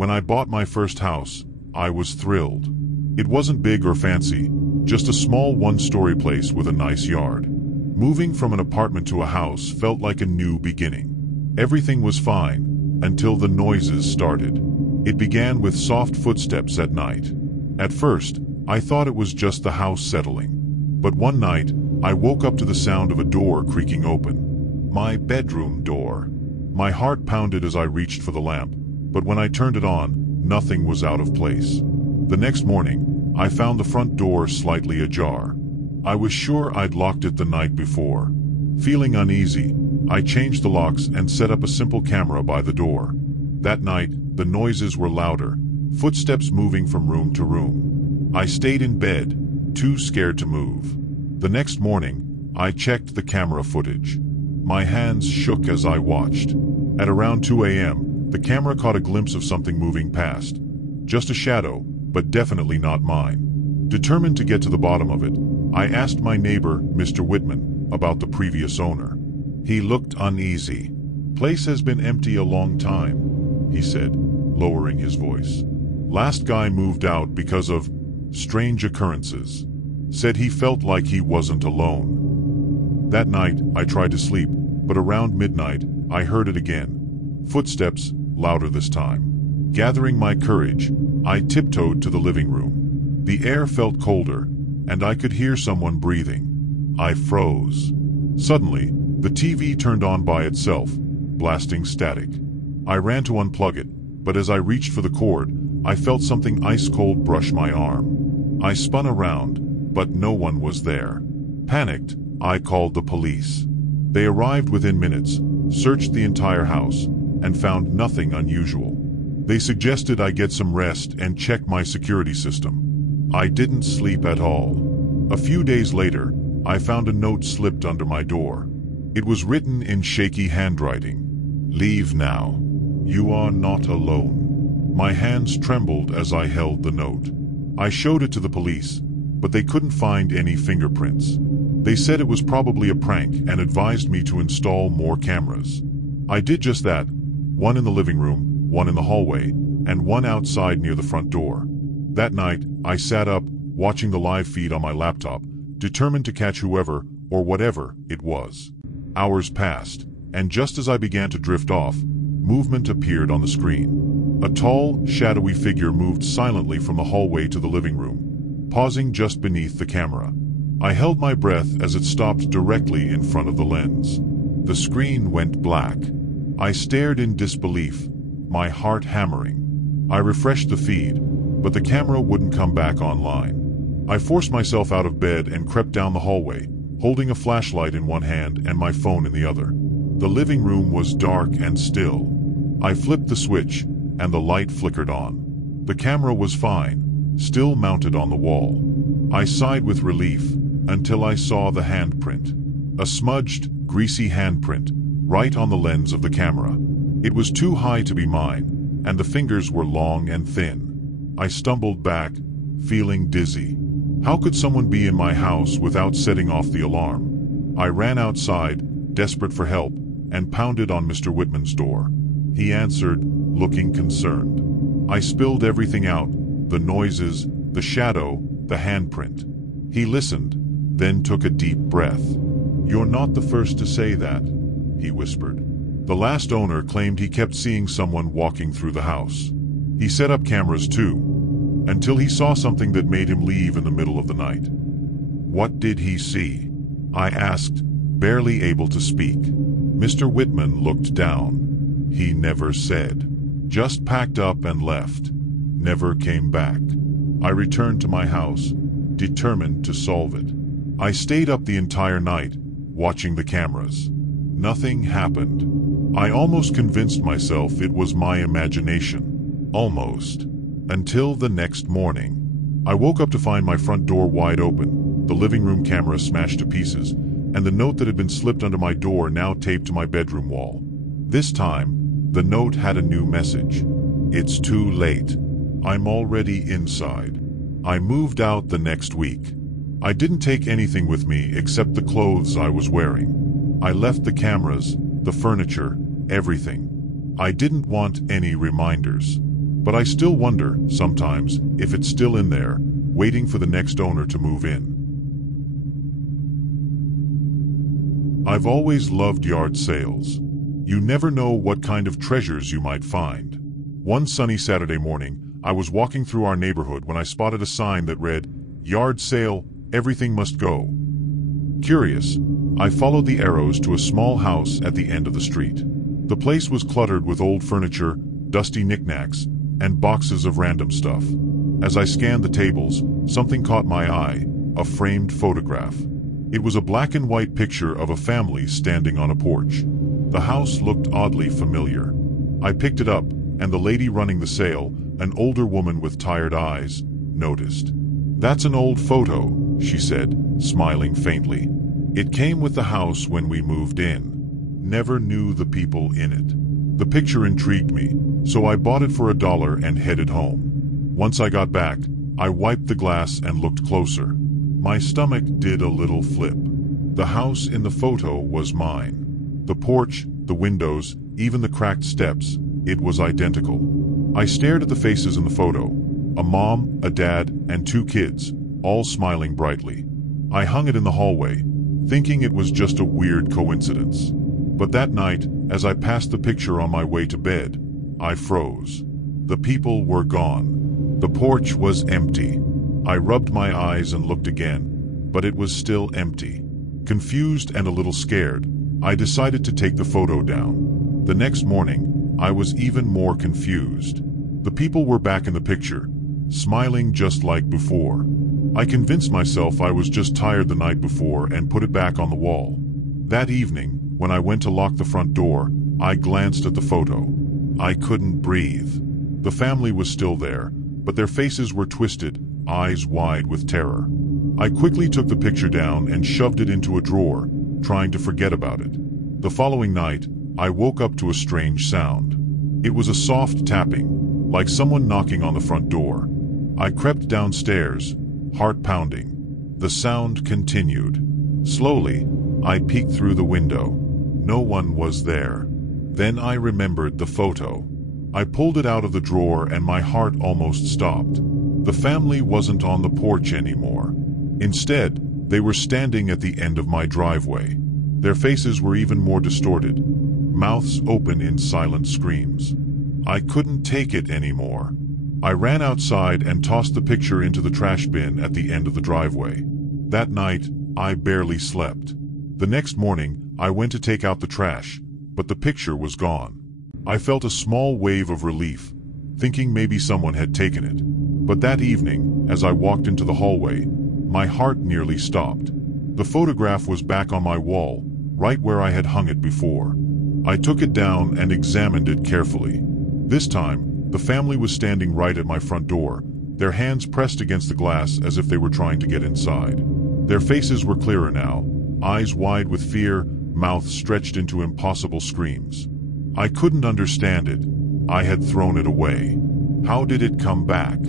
When I bought my first house, I was thrilled. It wasn't big or fancy, just a small one-story place with a nice yard. Moving from an apartment to a house felt like a new beginning. Everything was fine, until the noises started. It began with soft footsteps at night. At first, I thought it was just the house settling. But one night, I woke up to the sound of a door creaking open. My bedroom door. My heart pounded as I reached for the lamp, but when I turned it on, nothing was out of place. The next morning, I found the front door slightly ajar. I was sure I'd locked it the night before. Feeling uneasy, I changed the locks and set up a simple camera by the door. That night, the noises were louder, footsteps moving from room to room. I stayed in bed, too scared to move. The next morning, I checked the camera footage. My hands shook as I watched. At around 2 a.m., the camera caught a glimpse of something moving past. Just a shadow, but definitely not mine. Determined to get to the bottom of it, I asked my neighbor, Mr. Whitman, about the previous owner. He looked uneasy. "Place has been empty a long time," he said, lowering his voice. "Last guy moved out because of strange occurrences. Said he felt like he wasn't alone." That night, I tried to sleep, but around midnight, I heard it again. Footsteps, louder this time. Gathering my courage, I tiptoed to the living room. The air felt colder, and I could hear someone breathing. I froze. Suddenly, the TV turned on by itself, blasting static. I ran to unplug it, but as I reached for the cord, I felt something ice-cold brush my arm. I spun around, but no one was there. Panicked, I called the police. They arrived within minutes, searched the entire house, and found nothing unusual. They suggested I get some rest and check my security system. I didn't sleep at all. A few days later, I found a note slipped under my door. It was written in shaky handwriting. "Leave now. You are not alone." My hands trembled as I held the note. I showed it to the police, but they couldn't find any fingerprints. They said it was probably a prank and advised me to install more cameras. I did just that, one in the living room, one in the hallway, and one outside near the front door. That night, I sat up, watching the live feed on my laptop, determined to catch whoever, or whatever, it was. Hours passed, and just as I began to drift off, movement appeared on the screen. A tall, shadowy figure moved silently from the hallway to the living room, pausing just beneath the camera. I held my breath as it stopped directly in front of the lens. The screen went black. I stared in disbelief, my heart hammering. I refreshed the feed, but the camera wouldn't come back online. I forced myself out of bed and crept down the hallway, holding a flashlight in one hand and my phone in the other. The living room was dark and still. I flipped the switch, and the light flickered on. The camera was fine, still mounted on the wall. I sighed with relief, until I saw the handprint. A smudged, greasy handprint, right on the lens of the camera. It was too high to be mine, and the fingers were long and thin. I stumbled back, feeling dizzy. How could someone be in my house without setting off the alarm? I ran outside, desperate for help, and pounded on Mr. Whitman's door. He answered, looking concerned. I spilled everything out, the noises, the shadow, the handprint. He listened, then took a deep breath. "You're not the first to say that," he whispered. "The last owner claimed he kept seeing someone walking through the house. He set up cameras too, until he saw something that made him leave in the middle of the night." "What did he see?" I asked, barely able to speak. Mr. Whitman looked down. He never said. Just packed up and left. Never came back. I returned to my house, determined to solve it. I stayed up the entire night, watching the cameras. Nothing happened. I almost convinced myself it was my imagination. Almost. Until the next morning. I woke up to find my front door wide open, the living room camera smashed to pieces, and the note that had been slipped under my door now taped to my bedroom wall. This time, the note had a new message. "It's too late. I'm already inside." I moved out the next week. I didn't take anything with me except the clothes I was wearing. I left the cameras, the furniture, everything. I didn't want any reminders. But I still wonder, sometimes, if it's still in there, waiting for the next owner to move in. I've always loved yard sales. You never know what kind of treasures you might find. One sunny Saturday morning, I was walking through our neighborhood when I spotted a sign that read, "Yard sale, everything must go." Curious, I followed the arrows to a small house at the end of the street. The place was cluttered with old furniture, dusty knickknacks, and boxes of random stuff. As I scanned the tables, something caught my eye, a framed photograph. It was a black and white picture of a family standing on a porch. The house looked oddly familiar. I picked it up, and the lady running the sale, an older woman with tired eyes, noticed. "That's an old photo," she said, smiling faintly. "It came with the house when we moved in. Never knew the people in it." The picture intrigued me, so I bought it for $1 and headed home. Once I got back, I wiped the glass and looked closer. My stomach did a little flip. The house in the photo was mine. The porch, the windows, even the cracked steps, it was identical. I stared at the faces in the photo. A mom, a dad, and 2 kids, all smiling brightly. I hung it in the hallway, thinking it was just a weird coincidence. But that night, as I passed the picture on my way to bed, I froze. The people were gone. The porch was empty. I rubbed my eyes and looked again, but it was still empty. Confused and a little scared, I decided to take the photo down. The next morning, I was even more confused. The people were back in the picture, smiling just like before. I convinced myself I was just tired the night before and put it back on the wall. That evening, when I went to lock the front door, I glanced at the photo. I couldn't breathe. The family was still there, but their faces were twisted, eyes wide with terror. I quickly took the picture down and shoved it into a drawer, trying to forget about it. The following night, I woke up to a strange sound. It was a soft tapping, like someone knocking on the front door. I crept downstairs, heart pounding. The sound continued. Slowly, I peeked through the window. No one was there. Then I remembered the photo. I pulled it out of the drawer and my heart almost stopped. The family wasn't on the porch anymore. Instead, they were standing at the end of my driveway. Their faces were even more distorted, mouths open in silent screams. I couldn't take it anymore. I ran outside and tossed the picture into the trash bin at the end of the driveway. That night, I barely slept. The next morning, I went to take out the trash, but the picture was gone. I felt a small wave of relief, thinking maybe someone had taken it. But that evening, as I walked into the hallway, my heart nearly stopped. The photograph was back on my wall, right where I had hung it before. I took it down and examined it carefully. This time, the family was standing right at my front door, their hands pressed against the glass as if they were trying to get inside. Their faces were clearer now, eyes wide with fear, mouths stretched into impossible screams. I couldn't understand it. I had thrown it away. How did it come back?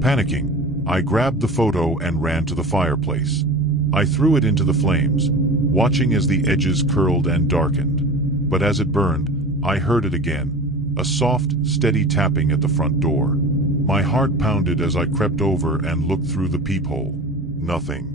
Panicking, I grabbed the photo and ran to the fireplace. I threw it into the flames, watching as the edges curled and darkened. But as it burned, I heard it again, a soft, steady tapping at the front door. My heart pounded as I crept over and looked through the peephole. Nothing.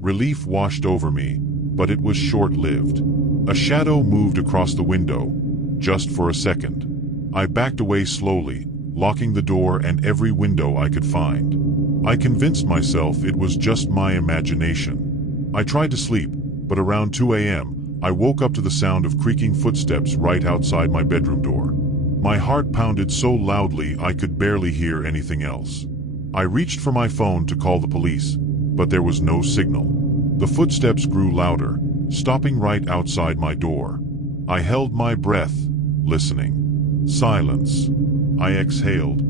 Relief washed over me, but it was short-lived. A shadow moved across the window, just for a second. I backed away slowly, locking the door and every window I could find. I convinced myself it was just my imagination. I tried to sleep, but around 2 a.m., I woke up to the sound of creaking footsteps right outside my bedroom door. My heart pounded so loudly I could barely hear anything else. I reached for my phone to call the police, but there was no signal. The footsteps grew louder, stopping right outside my door. I held my breath, listening. Silence. I exhaled,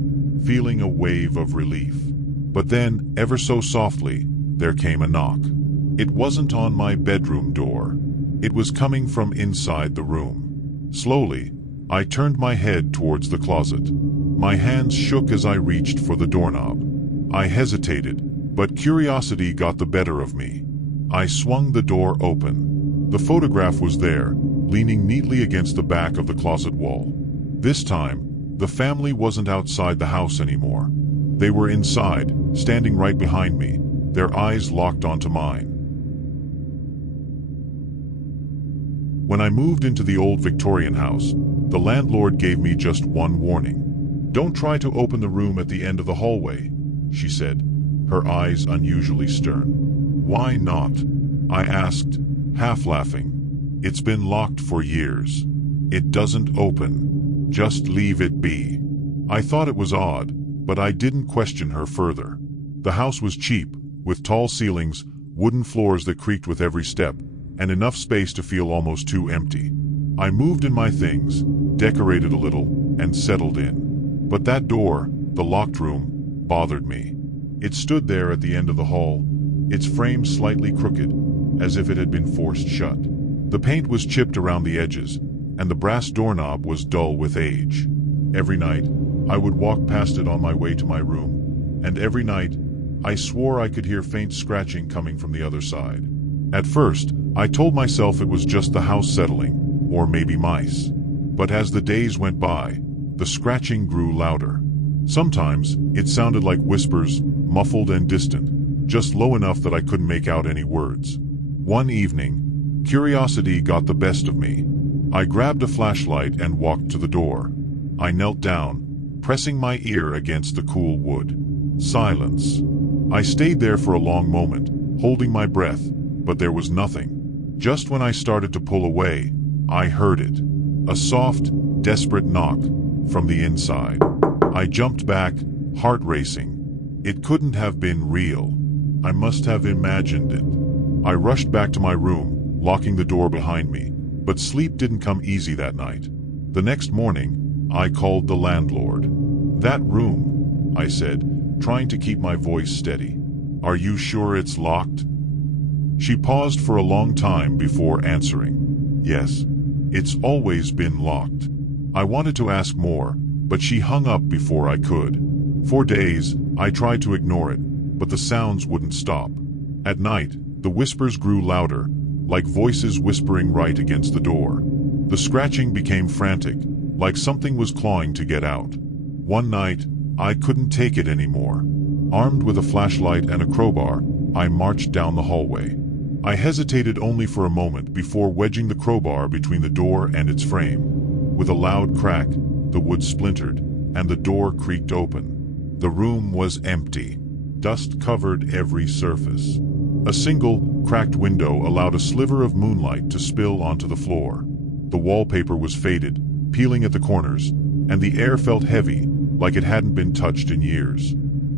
feeling a wave of relief. But then, ever so softly, there came a knock. It wasn't on my bedroom door. It was coming from inside the room. Slowly, I turned my head towards the closet. My hands shook as I reached for the doorknob. I hesitated, but curiosity got the better of me. I swung the door open. The photograph was there, leaning neatly against the back of the closet wall. This time, The family wasn't outside the house anymore. They were inside, standing right behind me, their eyes locked onto mine. When I moved into the old Victorian house, the landlord gave me just one warning. "Don't try to open the room at the end of the hallway," she said, her eyes unusually stern. "Why not?" I asked, half laughing. "It's been locked for years. It doesn't open. Just leave it be." I thought it was odd, but I didn't question her further. The house was cheap, with tall ceilings, wooden floors that creaked with every step, and enough space to feel almost too empty. I moved in my things, decorated a little, and settled in. But that door, the locked room, bothered me. It stood there at the end of the hall, its frame slightly crooked, as if it had been forced shut. The paint was chipped around the edges, and the brass doorknob was dull with age. Every night, I would walk past it on my way to my room, and every night, I swore I could hear faint scratching coming from the other side. At first, I told myself it was just the house settling, or maybe mice. But as the days went by, the scratching grew louder. Sometimes, it sounded like whispers, muffled and distant, just low enough that I couldn't make out any words. One evening, curiosity got the best of me. I grabbed a flashlight and walked to the door. I knelt down, pressing my ear against the cool wood. Silence. I stayed there for a long moment, holding my breath, but there was nothing. Just when I started to pull away, I heard it. A soft, desperate knock from the inside. I jumped back, heart racing. It couldn't have been real. I must have imagined it. I rushed back to my room, locking the door behind me, but sleep didn't come easy that night. The next morning, I called the landlord. "That room," I said, trying to keep my voice steady. "Are you sure it's locked?" She paused for a long time before answering. "Yes, it's always been locked." I wanted to ask more, but she hung up before I could. For days, I tried to ignore it, but the sounds wouldn't stop. At night, the whispers grew louder, like voices whispering right against the door. The scratching became frantic, like something was clawing to get out. One night, I couldn't take it anymore. Armed with a flashlight and a crowbar, I marched down the hallway. I hesitated only for a moment before wedging the crowbar between the door and its frame. With a loud crack, the wood splintered, and the door creaked open. The room was empty. Dust covered every surface. A single, cracked window allowed a sliver of moonlight to spill onto the floor. The wallpaper was faded, peeling at the corners, and the air felt heavy, like it hadn't been touched in years.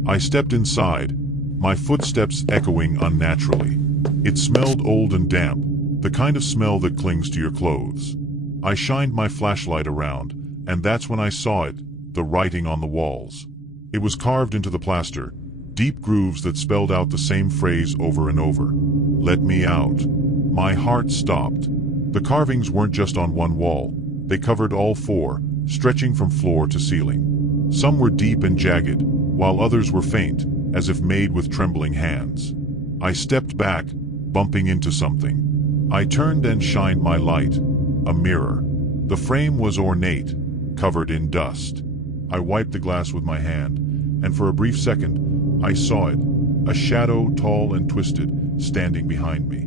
I stepped inside, my footsteps echoing unnaturally. It smelled old and damp, the kind of smell that clings to your clothes. I shined my flashlight around, and that's when I saw it, the writing on the walls. It was carved into the plaster, deep grooves that spelled out the same phrase over and over. "Let me out." My heart stopped. The carvings weren't just on one wall, they covered all four, stretching from floor to ceiling. Some were deep and jagged, while others were faint, as if made with trembling hands. I stepped back, bumping into something. I turned and shined my light. A mirror. The frame was ornate, covered in dust. I wiped the glass with my hand, and for a brief second, I saw it, a shadow tall and twisted, standing behind me.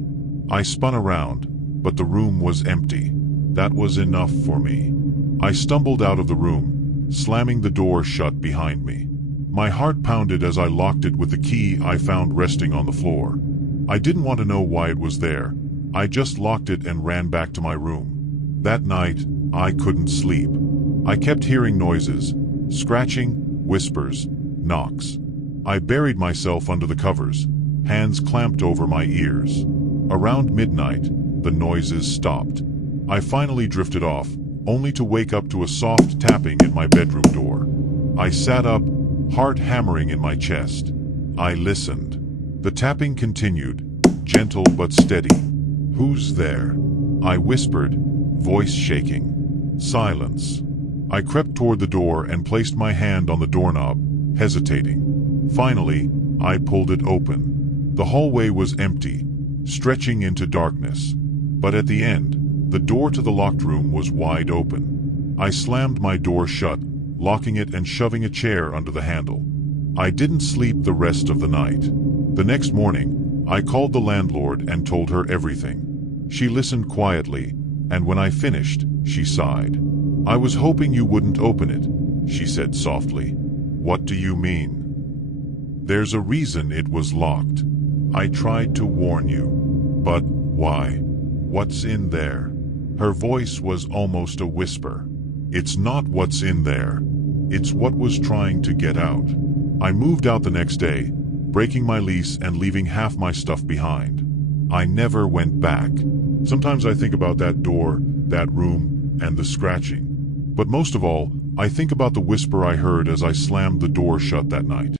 I spun around, but the room was empty. That was enough for me. I stumbled out of the room, slamming the door shut behind me. My heart pounded as I locked it with the key I found resting on the floor. I didn't want to know why it was there. I just locked it and ran back to my room. That night, I couldn't sleep. I kept hearing noises, scratching, whispers, knocks. I buried myself under the covers, hands clamped over my ears. Around midnight, the noises stopped. I finally drifted off, only to wake up to a soft tapping at my bedroom door. I sat up, heart hammering in my chest. I listened. The tapping continued, gentle but steady. "Who's there?" I whispered, voice shaking. Silence. I crept toward the door and placed my hand on the doorknob, hesitating. Finally, I pulled it open. The hallway was empty, stretching into darkness. But at the end, the door to the locked room was wide open. I slammed my door shut, locking it and shoving a chair under the handle. I didn't sleep the rest of the night. The next morning, I called the landlord and told her everything. She listened quietly, and when I finished, she sighed. "I was hoping you wouldn't open it," she said softly. "What do you mean?" "There's a reason it was locked. I tried to warn you." "But why? What's in there?" Her voice was almost a whisper. "It's not what's in there. It's what was trying to get out." I moved out the next day, breaking my lease and leaving half my stuff behind. I never went back. Sometimes I think about that door, that room, and the scratching. But most of all, I think about the whisper I heard as I slammed the door shut that night.